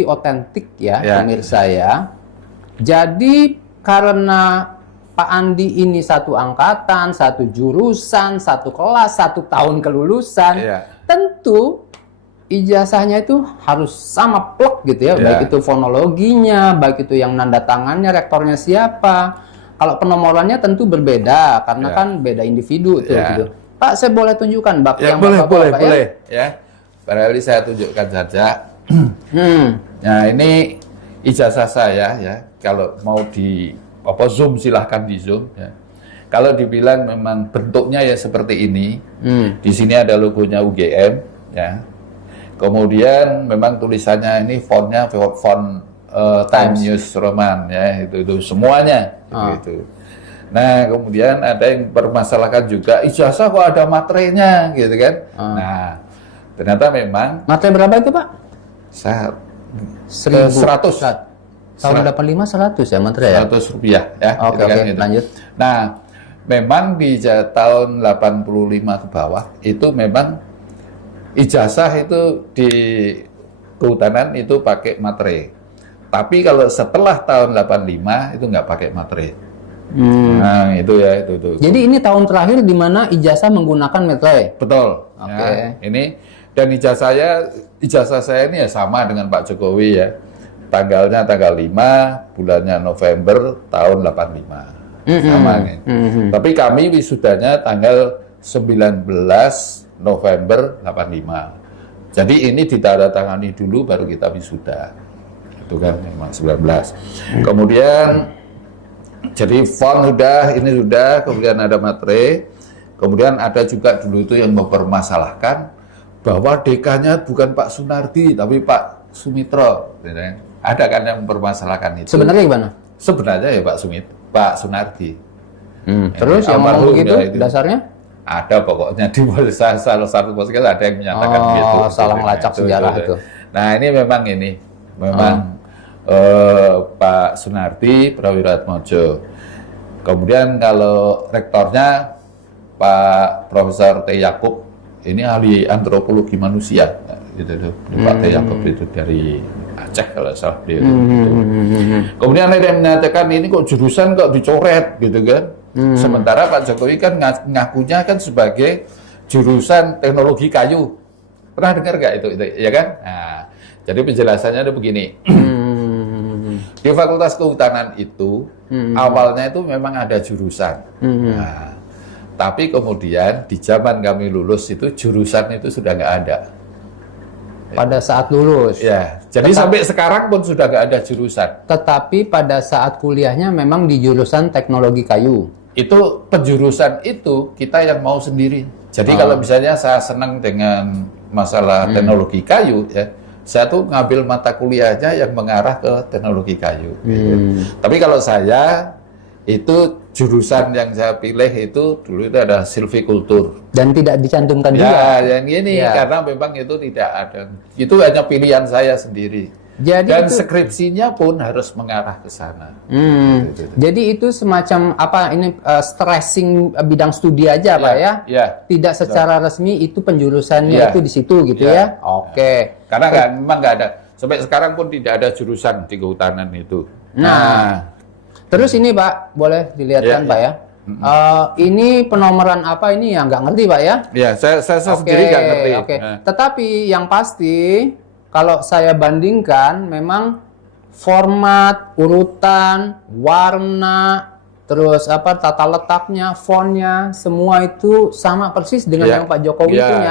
bukti otentik ya, pemirsa ya. Jadi karena Pak Andi ini satu angkatan, satu jurusan, satu kelas, 1 tahun kelulusan, tentu ijazahnya itu harus sama plek gitu ya, baik itu fonologinya, baik itu yang nanda tangannya, rektornya siapa. Kalau penomorannya tentu berbeda karena kan beda individu tuh gitu. Pak, saya boleh tunjukkan bak yang boleh ya. Barangkali saya tunjukkan saja. Nah, ini ijazah saya ya. Kalau mau di zoom silahkan di zoom ya. Kalau dibilang memang bentuknya ya seperti ini. Di sini ada logonya UGM ya. Kemudian memang tulisannya ini fontnya font Times News Roman ya, itu semuanya gitu. Nah, kemudian ada yang permasalahkan juga ijazah kok ada materainya gitu kan. Nah, ternyata memang materai berapa itu, Pak? 100. Tahun 85 100 ya materai ya? 100 rupiah ya. Oke, lanjut. Nah, memang di tahun 85 ke bawah itu memang ijazah itu di kehutanan itu pakai materai. Tapi kalau setelah tahun 85 itu nggak pakai materai. Nah, itu ya, itu. Jadi ini tahun terakhir di mana ijazah menggunakan materai. Betul. Oke. Ya, ini dan ijazah saya ini ya sama dengan Pak Jokowi ya. Tanggalnya tanggal 5, bulannya November tahun 85. Sama gitu. Tapi kami wisudanya tanggal 19 November 85. Jadi ini ditandatangani dulu baru kita wisuda. Itu kan memang 19. Kemudian jadi font sudah, ini sudah, kemudian ada materai. Kemudian ada juga dulu itu yang mempermasalahkan bahwa dekannya bukan Pak Sunardi tapi Pak Sumitro. Ada kan yang mempermasalahkan itu. Sebenarnya gimana? Sebenarnya ya Pak Sunardi. Terus yang ngomong gitu dasarnya? Ada pokoknya di salah satu podcast ada yang menyatakan gitu. Salah melacak sejarah itu. Nah, ini memang Pak Sunardi Prawiratmojo. Kemudian kalau rektornya Pak Profesor T. Yakub, ini ahli antropologi manusia, gitu. Pak T. Yakub itu dari Aceh kalau salah beliau. Kemudian ada yang menyatakan ini kok jurusan kok dicoret, gitu kan? Sementara Pak Jokowi kan ngakunya kan sebagai jurusan teknologi kayu. Pernah dengar nggak itu, ya kan? Nah, jadi penjelasannya ada begini. Di Fakultas Kehutanan itu awalnya itu memang ada jurusan. Nah, tapi kemudian di zaman kami lulus itu jurusan itu sudah nggak ada. Pada saat lulus. Ya, jadi sampai sekarang pun sudah nggak ada jurusan. Tetapi pada saat kuliahnya memang di jurusan teknologi kayu. Itu penjurusan itu kita yang mau sendiri. Jadi kalau misalnya saya senang dengan masalah teknologi kayu ya, saya tuh ngambil mata kuliahnya yang mengarah ke teknologi kayu. Gitu. Tapi kalau saya itu jurusan yang saya pilih itu dulu itu ada silvikultur. Dan tidak dicantumkan juga. Ya, yang ini karena memang itu tidak ada. Itu hanya pilihan saya sendiri. Dan skripsinya pun harus mengarah ke sana. Jadi itu semacam apa ini stressing bidang studi aja Pak ya? Tidak secara resmi itu penjurusannya itu di situ gitu ya? Oke. Karena memang nggak ada. Sampai sekarang pun tidak ada jurusan di kehutanan itu. Nah, terus ini Pak, boleh dilihatkan Pak ya? Ini penomoran apa ini ya? Nggak ngerti Pak ya? Ya, saya sendiri nggak ngerti. Tetapi yang pasti kalau saya bandingkan memang format, urutan, warna, terus apa tata letaknya, fontnya, semua itu sama persis dengan yang Pak Jokowi punya.